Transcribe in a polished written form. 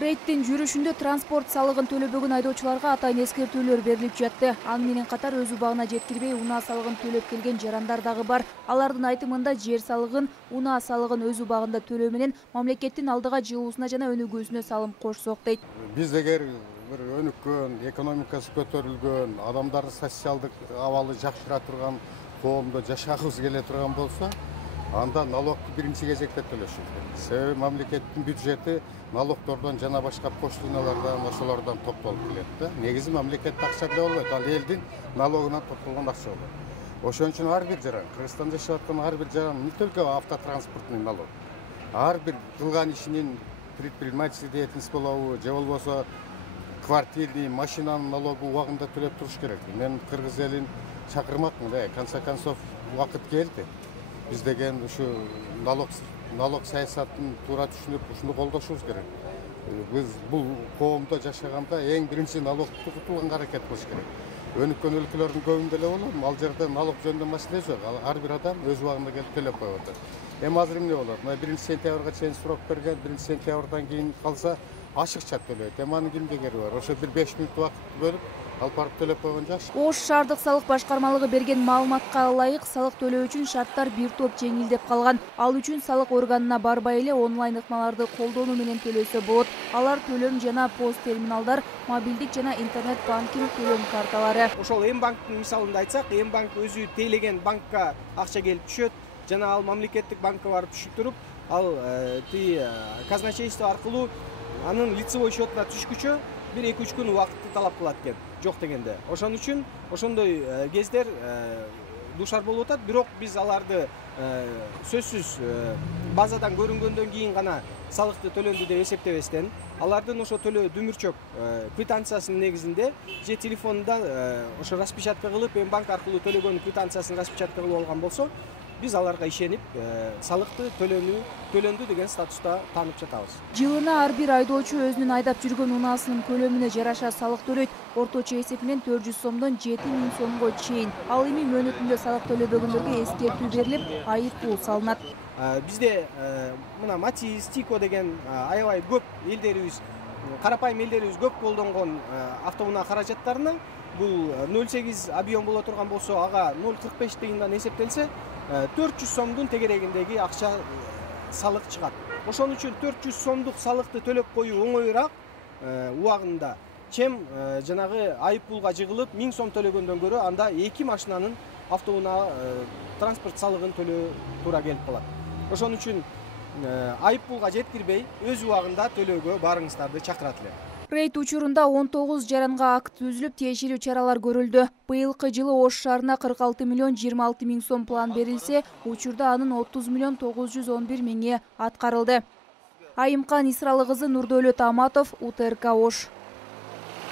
Рейдтин жүрүшүндө транспорт салыгын төлөбөгөн айдоочуларга атайын эскертүүлөр берилип жатты. Аны менен катар өз убагына жеткирбей унаа салыгын төлөп келген жарандар дагы бар. Алардын айтымында жер салыгын, унаа салыгын өз убагында төлөө менен мамлекеттин алдыга жылуусуна жана өнүгүүсүнө салым кошсок дейт. Биз эгер бир өнүккөн, экономикасы көтөрүлгөн, адамдардын социалдык абалы жакшыра турган коомдо жашагыбыз келе турган болсо, анда налогду биринчи кезекте төлөшүбүз керек. Себеби мамлекеттин бюджети налогтордон жана башка пошлиналардан, ошолордон топтолуп келет да. Негизи мамлекетте акча деле болбойт, ал элдин налогунан топтолгон акча болот. Ошон үчүн ар бир жаран, Кыргызстанда жашап аткан ар бир жаран не только автотранспортный налог, ар бир кылган ишинин предпринимательский деятельность болобу, же болбосо квартирный, машинанын налогу убагында төлөп туруш керек. Мен кыргыз элин чакырмакмын да, конце концов убакыт келди. Biz деген ушу налог саясатын туура түшүнүп, ушуну колдошубуз керек. Биз бул коомдо жашаганда эң биринчи налогду кутулганга аракет кылыш керек. Өнүккөн өлкөлөрдүн көбүндө эле болот, ал жерде налог жөнүндө маселе жок. Ар бир адам өз убагында келип төлөп коюп атат. Эми азыр эмне болот? Мына 1-сентябрга чейин срок берген, 1-сентябрдан кийин калса ашыкча төлөйт. Эми анын кимде кереги бар? Ошо бир 5 мүнөт убакыт бөлүп алып барып төлөп койгон жакшы. Ош шаардык салык башкармалыгы берген маалыматка ылайык салык төлөө үчүн шарттар бир топ жеңилдеп калган. Ал үчүн салык органына барбай эле онлайн ыкмаларды колдонуу менен төлөсө болот. Алар төлөм жана пост терминалдар, мобилдик жана интернет банкинг төлөм карталары. Ошол М-банктын мисалында айтсак, М-банк өзү тейлеген банкка акча келип түшөт, жана ал мамлекеттик банкка барып түшүп туруп, ал казначейство аркылуу анын лицевой счетуна түшкүчө 1-2-3 күн убакытты талап кылат экен, жок дегенде. Ошон үчүн ошондой кездер душар болуп атат, бирок биз аларды сөзсүз базадан көрүнгөндөн кийин гана салыкты төлөндү деп эсептебестен, алардын ошо төлөө дүмүрчөк квитанциясынын негизинде же телефонунда ошо распечатка кылып, М-банк аркылуу төлөгөн квитанциясын распечатка кылып алган болсо, биз аларга ишенип салыкты төлөндү деген статуста таанып жатабыз. Жылына ар бир айдоочу өзүнүн айдап жүргөн унаасынын көлөмүнө жараша салык төлөйт. Орточо эсеп менен 400 сомдон 7000 сомго чейин. Ал эми мөөнөтүндө салык төлөбөгөндөргө эскертүү берилип, айып пул салынат. Бизде мына Матиз, Тико деген аябай көп элдерибиз, карапайым элдерибиз көп колдонгон автоунаа каражаттарына бул 0,8 объем боло турган болсо, ага 0,45 тыйындан эсептелсе, 400 сомдун тегерегиндеги акча салык чыгат. Ошон үчүн 400 сомдук салыкты төлөп коюу оңоюраак убагында, чем жанагы айып пулга жыгылып 1000 сом төлөгөндөн көрө анда 2 машинанын автоунаа транспорт салыгын төлөө туура келип калат. Ошон үчүн айып пулга жеткирбей, өз убагында төлөөгө баарыңыздарды чакырат элем. Рейд учурунда 19 жаранга акт түзүлүп, тиешелүү чаралар көрүлдү. Быйылкы жылы Ош шаарына 46 миллион 26 миң сом план берилсе, учурда анын 30 миллион 911 миңи аткарылды. Айымкан Исралы кызы Нурдөөлөт Аматов, УТРК Ош.